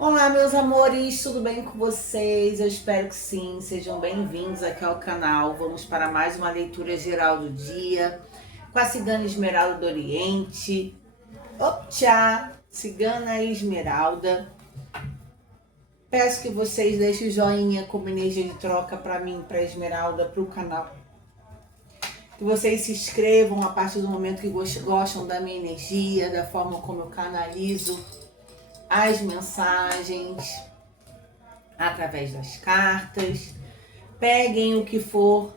Olá, meus amores, tudo bem com vocês? Eu espero que sim, sejam bem-vindos aqui ao canal. Vamos para mais uma leitura geral do dia com a Cigana Esmeralda do Oriente. Optcha, Cigana Esmeralda. Peço que vocês deixem o joinha como energia de troca para mim, para a Esmeralda, para o canal. Que vocês se inscrevam a partir do momento que gostam da minha energia, da forma como eu canalizo as mensagens através das cartas. Peguem o que for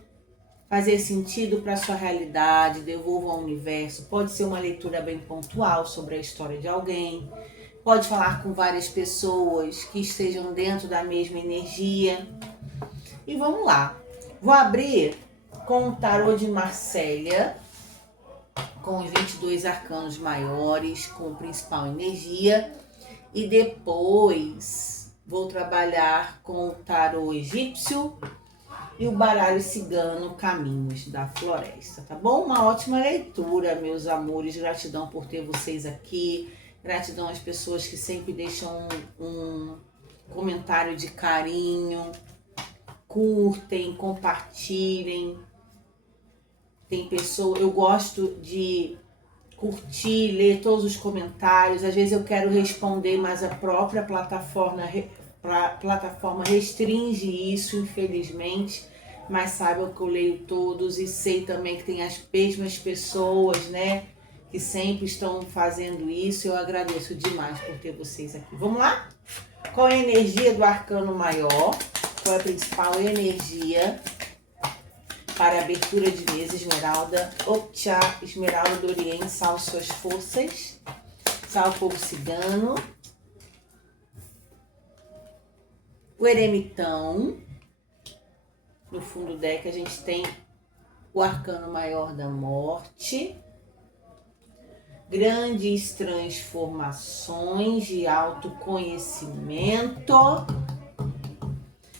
fazer sentido para sua realidade, devolvam ao universo. Pode ser uma leitura bem pontual sobre a história de alguém, pode falar com várias pessoas que estejam dentro da mesma energia. E vamos lá. Vou abrir com o tarô de Marsella, com os 22 arcanos maiores, com a principal energia. E depois vou trabalhar com o tarô egípcio e o baralho cigano Caminhos da Floresta, tá bom? Uma ótima leitura, meus amores. Gratidão por ter vocês aqui. Gratidão às pessoas que sempre deixam um comentário de carinho. Curtem, compartilhem. Tem pessoa, eu gosto de curtir, ler todos os comentários. Às vezes eu quero responder, mas a própria plataforma restringe isso, infelizmente. Mas saibam que eu leio todos e sei também que tem as mesmas pessoas, né, que sempre estão fazendo isso. Eu agradeço demais por ter vocês aqui. Vamos lá? Qual é a energia do arcano maior? Qual é a principal energia para a abertura de mesa, Esmeralda? Optcha, Esmeralda do Oriente, salve suas forças. Salve o povo cigano. O eremitão. No fundo do deck a gente tem o arcano maior da morte. Grandes transformações de autoconhecimento.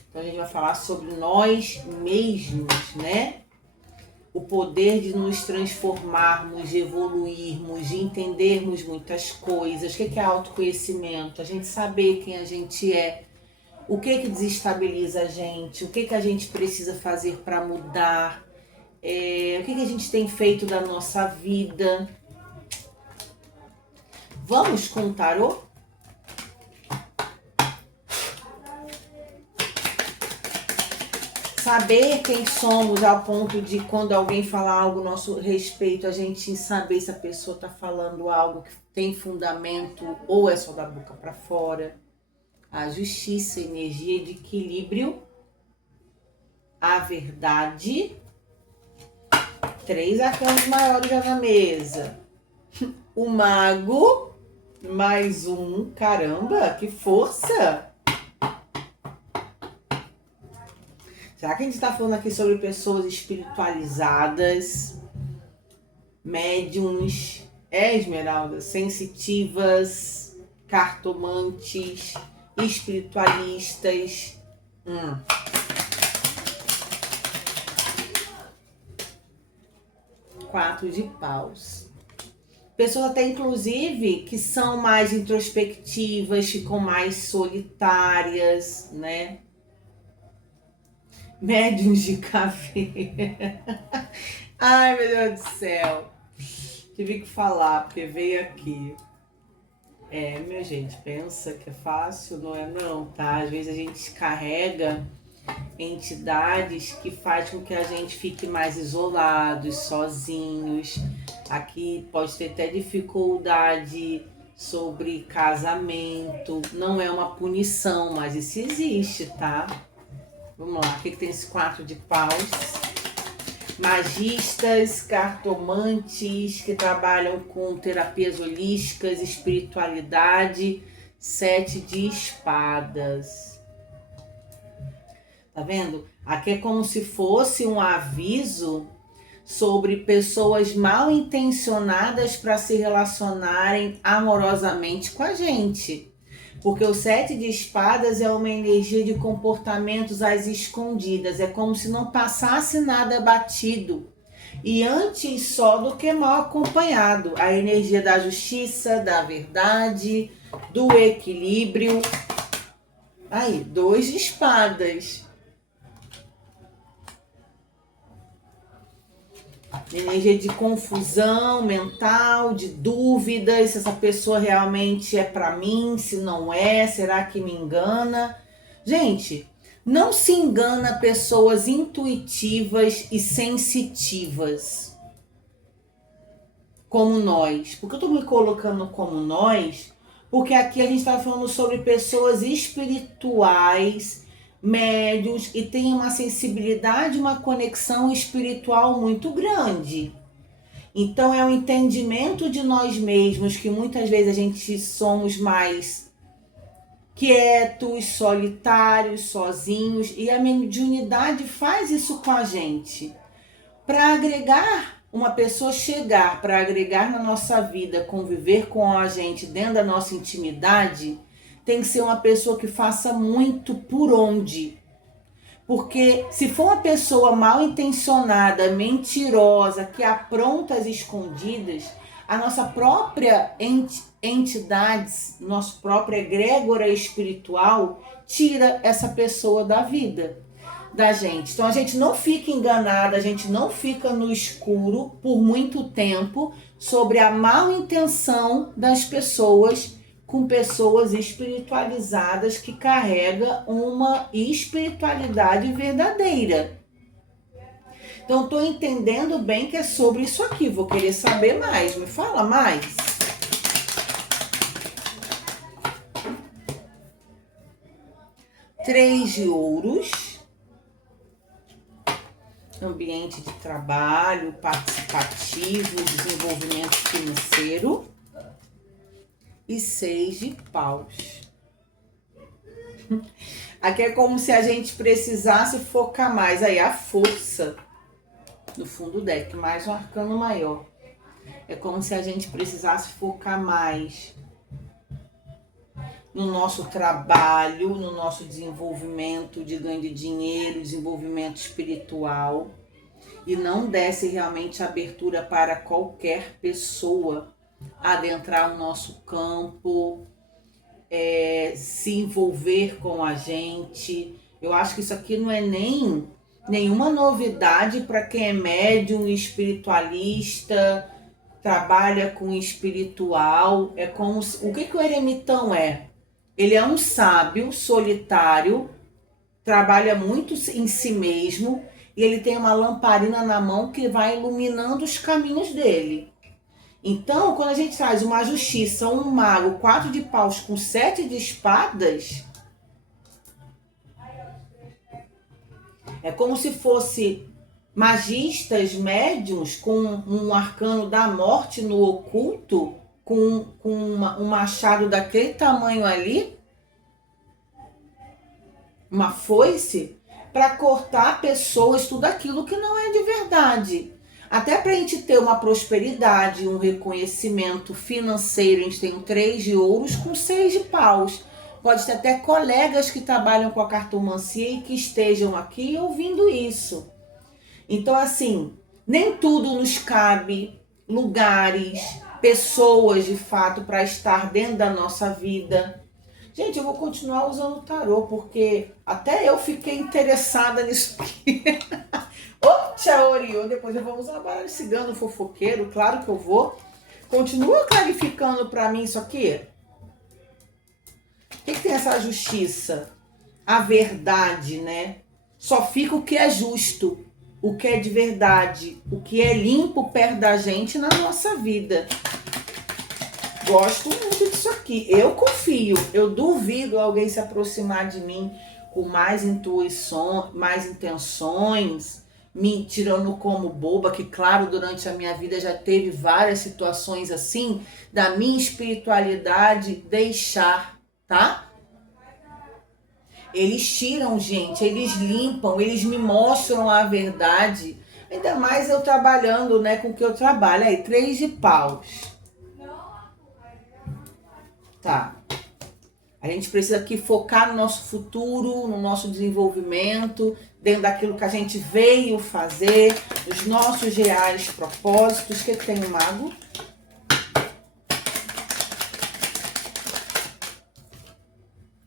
Então a gente vai falar sobre nós mesmos, né? O poder de nos transformarmos, de evoluirmos, de entendermos muitas coisas. O que é autoconhecimento? A gente saber quem a gente é. O que desestabiliza a gente? O que a gente precisa fazer para mudar? O que a gente tem feito da nossa vida? Vamos com o tarô? Saber quem somos ao ponto de quando alguém falar algo a nosso respeito, a gente saber se a pessoa está falando algo que tem fundamento ou é só da boca para fora. A justiça, energia de equilíbrio, a verdade. 3 arcanos maiores já na mesa. O mago, mais um. Caramba, que força! Será que a gente está falando aqui sobre pessoas espiritualizadas, médiums, Esmeralda, sensitivas, cartomantes, espiritualistas? 4 de paus. Pessoas até inclusive que são mais introspectivas, ficam mais solitárias, né? Médiuns de caveira. Ai, meu Deus do céu. Tive que falar, porque veio aqui. Minha gente, pensa que é fácil? Não é não, tá? Às vezes a gente carrega entidades que faz com que a gente fique mais isolados, sozinhos. Aqui pode ter até dificuldade sobre casamento. Não é uma punição, mas isso existe, tá? Vamos lá, o que tem esse 4 de paus? Magistas, cartomantes que trabalham com terapias holísticas, espiritualidade. 7 de espadas. Tá vendo? Aqui é como se fosse um aviso sobre pessoas mal intencionadas para se relacionarem amorosamente com a gente. Porque o 7 de espadas é uma energia de comportamentos às escondidas. É como se não passasse nada batido. E antes só do que mal acompanhado. A energia da justiça, da verdade, do equilíbrio. Aí, 2 de espadas. Energia de confusão mental, de dúvidas, se essa pessoa realmente é para mim, se não é, será que me engana? Gente, não se engana pessoas intuitivas e sensitivas como nós. Por que eu tô me colocando como nós? Porque aqui a gente está falando sobre pessoas espirituais, médios e tem uma sensibilidade, uma conexão espiritual muito grande. Então é o entendimento de nós mesmos, que muitas vezes a gente somos mais quietos, solitários, sozinhos, e a mediunidade faz isso com a gente. Para agregar, uma pessoa chegar para agregar na nossa vida, conviver com a gente dentro da nossa intimidade, tem que ser uma pessoa que faça muito por onde. Porque se for uma pessoa mal intencionada, mentirosa, que apronta as escondidas, a nossa própria entidade, nossa própria egrégora espiritual, tira essa pessoa da vida da gente. Então a gente não fica enganada, a gente não fica no escuro por muito tempo sobre a mal intenção das pessoas com pessoas espiritualizadas que carregam uma espiritualidade verdadeira. Então estou entendendo bem que é sobre isso aqui, vou querer saber mais, me fala mais. Três de ouros. Ambiente de trabalho, participativo, desenvolvimento financeiro. E 6 de paus. Aqui é como se a gente precisasse focar mais. Aí a força no fundo do deck, mais um arcano maior. É como se a gente precisasse focar mais no nosso trabalho, no nosso desenvolvimento de ganho de dinheiro, desenvolvimento espiritual, e não desse realmente abertura para qualquer pessoa adentrar o nosso campo, se envolver com a gente. Eu acho que isso aqui não é nenhuma novidade para quem é médium, espiritualista, trabalha com espiritual. É como o que o eremitão é? Ele é um sábio solitário, trabalha muito em si mesmo, e ele tem uma lamparina na mão que vai iluminando os caminhos dele. Então, quando a gente traz uma justiça, um mago, 4 de paus com 7 de espadas, é como se fosse magistas médiums com um arcano da morte no oculto, com um machado daquele tamanho ali, uma foice, para cortar pessoas, tudo aquilo que não é de verdade. Até para a gente ter uma prosperidade, um reconhecimento financeiro, a gente tem um 3 de ouros com 6 de paus. Pode ter até colegas que trabalham com a cartomancia e que estejam aqui ouvindo isso. Então, assim, nem tudo nos cabe, lugares, pessoas de fato para estar dentro da nossa vida. Gente, eu vou continuar usando o tarô, porque até eu fiquei interessada nisso aqui. Ô, tia Oriô, depois eu vou usar baralho cigano, fofoqueiro, claro que eu vou. Continua clarificando para mim isso aqui. O que tem essa justiça? A verdade, né? Só fica o que é justo, o que é de verdade, o que é limpo perto da gente na nossa vida. Gosto muito disso aqui. Eu confio, eu duvido alguém se aproximar de mim com mais intuição, mais intenções, me tirando como boba, que claro, durante a minha vida já teve várias situações assim, da minha espiritualidade deixar, tá? Eles tiram, gente, eles limpam, eles me mostram a verdade. Ainda mais eu trabalhando, né, com o que eu trabalho. Aí, 3 de paus. Tá. A gente precisa aqui focar no nosso futuro, no nosso desenvolvimento, dentro daquilo que a gente veio fazer, os nossos reais propósitos. O que tem o mago?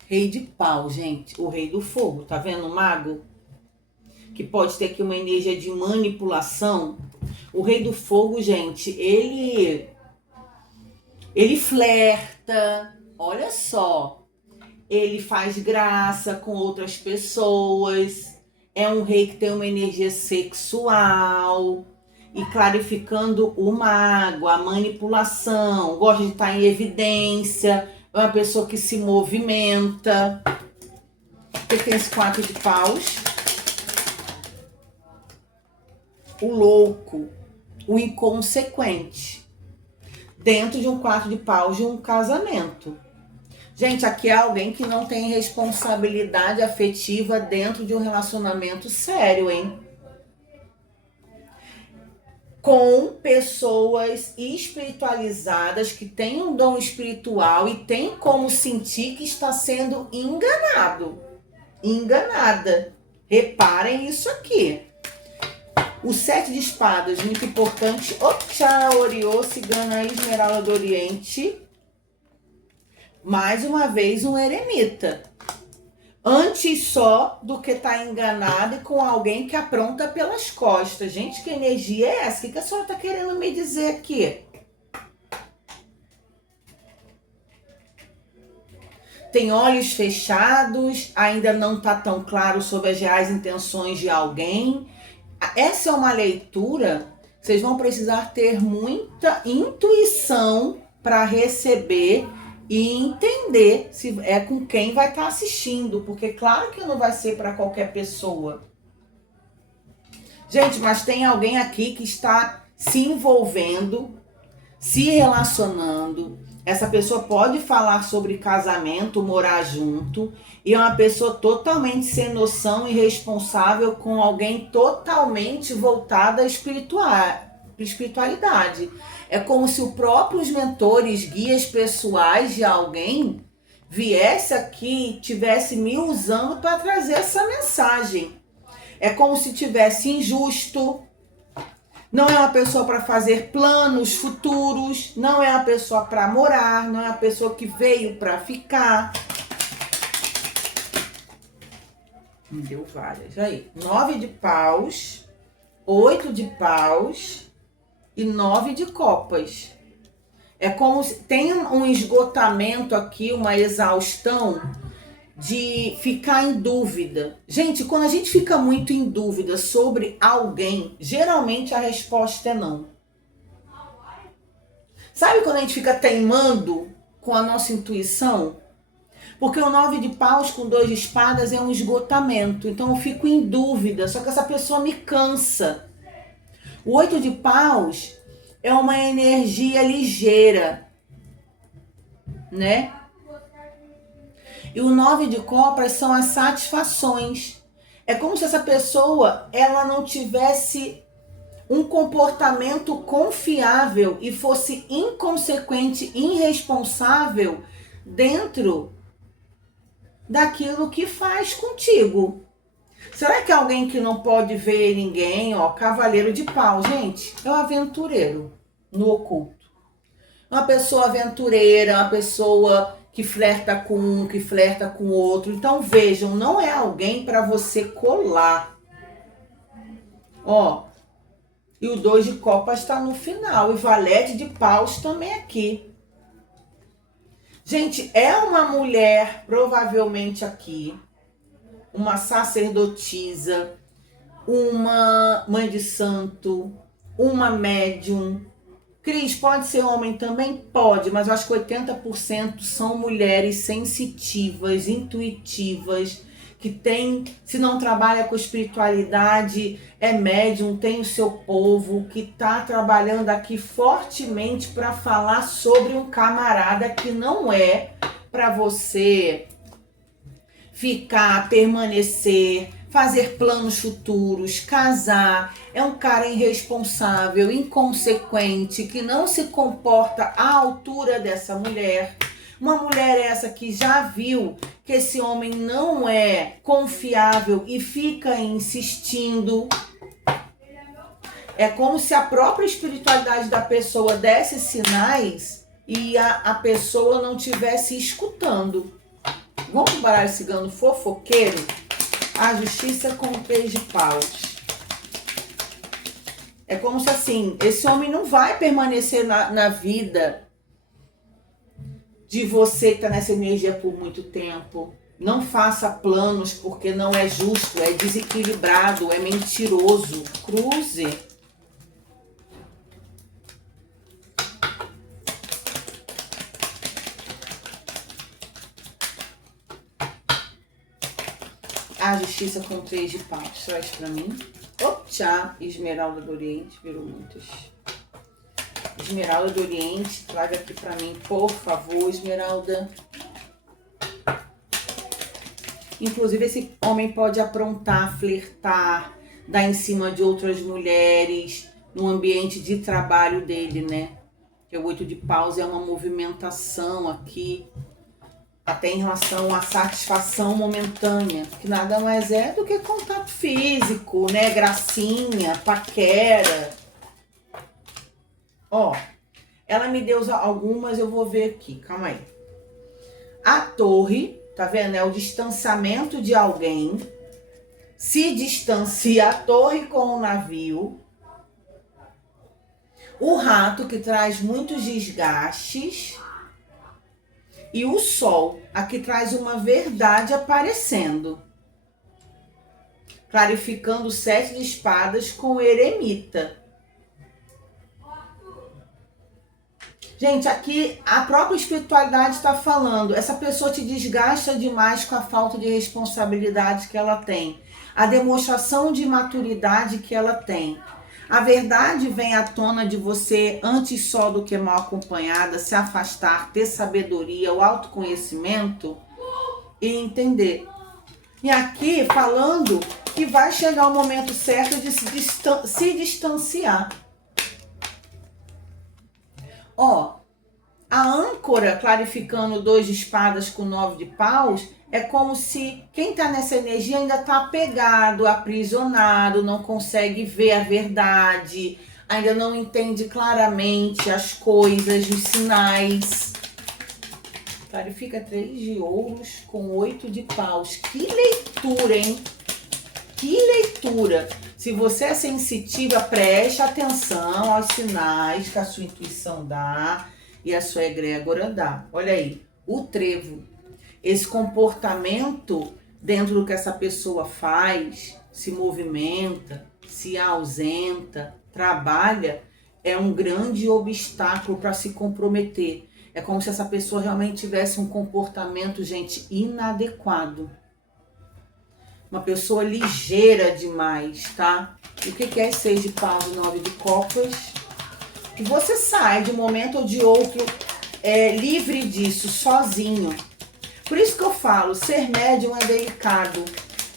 Rei de pau, gente. O rei do fogo. Tá vendo o mago? Que pode ter aqui uma energia de manipulação. O rei do fogo, gente, ele flerta. Olha só. Ele faz graça com outras pessoas. É um rei que tem uma energia sexual. E clarificando o mago, a manipulação. Gosta de estar em evidência. É uma pessoa que se movimenta. Porque tem esse 4 de paus. O louco. O inconsequente. Dentro de um 4 de paus de um casamento. Gente, aqui é alguém que não tem responsabilidade afetiva dentro de um relacionamento sério, hein? Com pessoas espiritualizadas que têm um dom espiritual e tem como sentir que está sendo enganado, enganada. Reparem isso aqui. O 7 de espadas, muito importante. Oxa, Oriô, Cigana, Esmeralda do Oriente. Mais uma vez um eremita. Antes só do que estar enganado e com alguém que apronta pelas costas. Gente, que energia é essa? O que a senhora está querendo me dizer aqui? Tem olhos fechados, ainda não está tão claro sobre as reais intenções de alguém. Essa é uma leitura, vocês vão precisar ter muita intuição para receber e entender se é com quem vai estar assistindo, porque claro que não vai ser para qualquer pessoa. Gente, mas tem alguém aqui que está se envolvendo, se relacionando. Essa pessoa pode falar sobre casamento, morar junto, e é uma pessoa totalmente sem noção e responsável com alguém totalmente voltada à espiritualidade. É como se os próprios mentores, guias pessoais de alguém viesse aqui e tivesse me usando para trazer essa mensagem. É como se tivesse injusto. Não é uma pessoa para fazer planos futuros, não é uma pessoa para morar, não é uma pessoa que veio para ficar. Me deu várias. Aí, 9 de paus, 8 de paus e 9 de copas. É como se tem um esgotamento aqui, uma exaustão de ficar em dúvida. Gente, quando a gente fica muito em dúvida sobre alguém, geralmente a resposta é não. Sabe quando a gente fica teimando com a nossa intuição? Porque o 9 de paus com 2 de espadas é um esgotamento. Então eu fico em dúvida, só que essa pessoa me cansa. O 8 de paus é uma energia ligeira, né? E o 9 de copas são as satisfações. É como se essa pessoa ela não tivesse um comportamento confiável e fosse inconsequente, irresponsável dentro daquilo que faz contigo. Será que é alguém que não pode ver ninguém? Ó, cavaleiro de pau, gente, é um aventureiro no oculto. Uma pessoa aventureira, uma pessoa que flerta com um, que flerta com o outro. Então vejam, não é alguém para você colar. Ó, e o 2 de copas está no final. E valete de paus também aqui. Gente, é uma mulher, provavelmente aqui, uma sacerdotisa, uma mãe de santo, uma médium. Cris, pode ser homem também? Pode, mas eu acho que 80% são mulheres sensitivas, intuitivas, que tem, se não trabalha com espiritualidade, é médium, tem o seu povo, que está trabalhando aqui fortemente para falar sobre um camarada que não é para você ficar, permanecer, fazer planos futuros, casar. É um cara irresponsável, inconsequente, que não se comporta à altura dessa mulher. Uma mulher essa que já viu que esse homem não é confiável e fica insistindo. É como se a própria espiritualidade da pessoa desse sinais e a pessoa não estivesse escutando. Vamos pro baralho cigano fofoqueiro? A justiça com o 3 de paus. É como se assim, esse homem não vai permanecer na vida de você que tá nessa energia por muito tempo. Não faça planos porque não é justo, é desequilibrado, é mentiroso. Cruze. A justiça com 3 de paus. Traz pra mim. Opa, Esmeralda do Oriente, virou muitas. Esmeralda do Oriente, traga aqui pra mim, por favor, Esmeralda. Inclusive, esse homem pode aprontar, flertar, dar em cima de outras mulheres, no ambiente de trabalho dele, né? Que o 8 de paus é uma movimentação aqui, até em relação à satisfação momentânea, que nada mais é do que contato físico, né? Gracinha, paquera. Ó, ela me deu algumas, eu vou ver aqui, calma aí. A torre, tá vendo? É o distanciamento de alguém. Se distancia a torre com o navio. O rato, que traz muitos desgastes. E o sol, aqui traz uma verdade aparecendo. Clarificando o 7 de espadas com o eremita. Gente, aqui a própria espiritualidade está falando. Essa pessoa te desgasta demais com a falta de responsabilidade que ela tem. A demonstração de maturidade que ela tem. A verdade vem à tona de você, antes só do que mal acompanhada, se afastar, ter sabedoria, o autoconhecimento e entender. E aqui falando que vai chegar o momento certo de se distanciar. Ó, a âncora clarificando 2 de espadas com 9 de paus é como se quem tá nessa energia ainda tá apegado, aprisionado, não consegue ver a verdade, ainda não entende claramente as coisas, os sinais. Clarifica 3 de ouros com 8 de paus. Que leitura, hein? Que leitura! Se você é sensitiva, preste atenção aos sinais que a sua intuição dá e a sua egrégora dá. Olha aí, o trevo. Esse comportamento dentro do que essa pessoa faz, se movimenta, se ausenta, trabalha, é um grande obstáculo para se comprometer. É como se essa pessoa realmente tivesse um comportamento, gente, inadequado. Uma pessoa ligeira demais, tá? E o que é 6 de paus e 9 de copas? Que você sai de um momento ou de outro livre disso, sozinho. Por isso que eu falo, ser médium é delicado,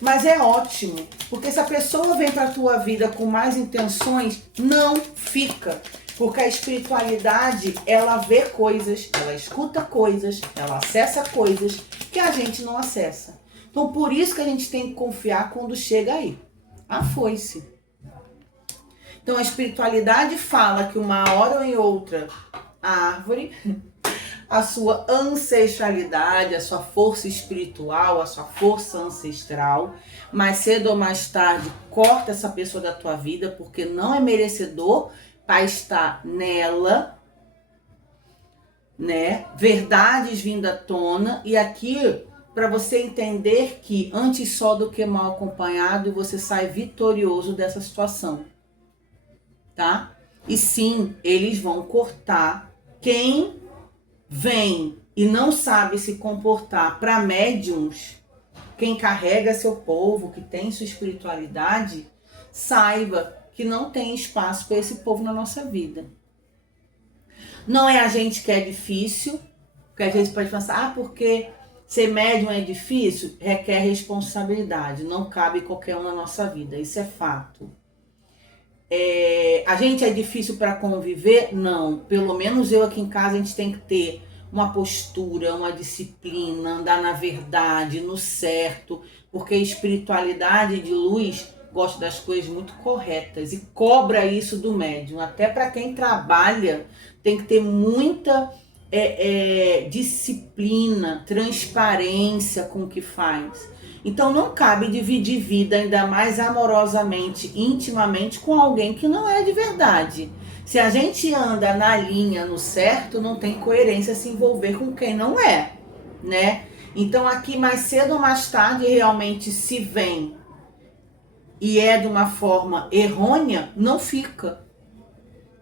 mas é ótimo. Porque se a pessoa vem pra tua vida com mais intenções, não fica. Porque a espiritualidade, ela vê coisas, ela escuta coisas, ela acessa coisas que a gente não acessa. Então, por isso que a gente tem que confiar quando chega aí. A foice. Então, a espiritualidade fala que uma hora ou em outra, a árvore, a sua ancestralidade, a sua força espiritual, a sua força ancestral, mais cedo ou mais tarde, corta essa pessoa da tua vida, porque não é merecedor para estar nela, né? Verdades vindo à tona. E aqui, para você entender que antes só do que mal acompanhado, você sai vitorioso dessa situação, tá? E sim, eles vão cortar quem vem e não sabe se comportar para médiums. Quem carrega seu povo, que tem sua espiritualidade, saiba que não tem espaço para esse povo na nossa vida. Não é a gente que é difícil, porque às vezes pode pensar, porque ser médium é difícil, requer responsabilidade, não cabe qualquer um na nossa vida, isso é fato. A gente é difícil para conviver? Não, pelo menos eu aqui em casa a gente tem que ter uma postura, uma disciplina, andar na verdade, no certo, porque a espiritualidade de luz gosta das coisas muito corretas e cobra isso do médium. Até para quem trabalha tem que ter muita disciplina, transparência com o que faz. Então não cabe dividir vida, ainda mais amorosamente, intimamente, com alguém que não é de verdade. Se a gente anda na linha, no certo, não tem coerência se envolver com quem não é, né? Então aqui mais cedo ou mais tarde realmente se vem e é de uma forma errônea, não fica.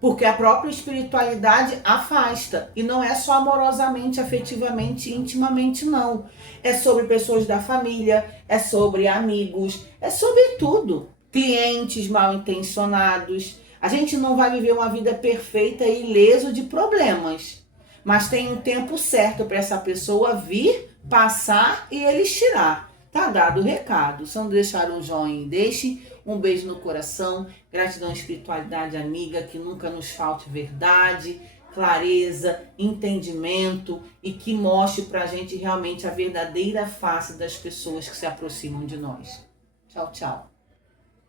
Porque a própria espiritualidade afasta. E não é só amorosamente, afetivamente, intimamente, não. É sobre pessoas da família, é sobre amigos, é sobre tudo. Clientes mal intencionados. A gente não vai viver uma vida perfeita e ileso de problemas. Mas tem um tempo certo para essa pessoa vir, passar e eles tirar. Tá dado o recado. Se não deixaram um joinha, deixe. Um beijo no coração. Gratidão, espiritualidade amiga. Que nunca nos falte verdade, clareza, entendimento. E que mostre pra gente realmente a verdadeira face das pessoas que se aproximam de nós. Tchau, tchau.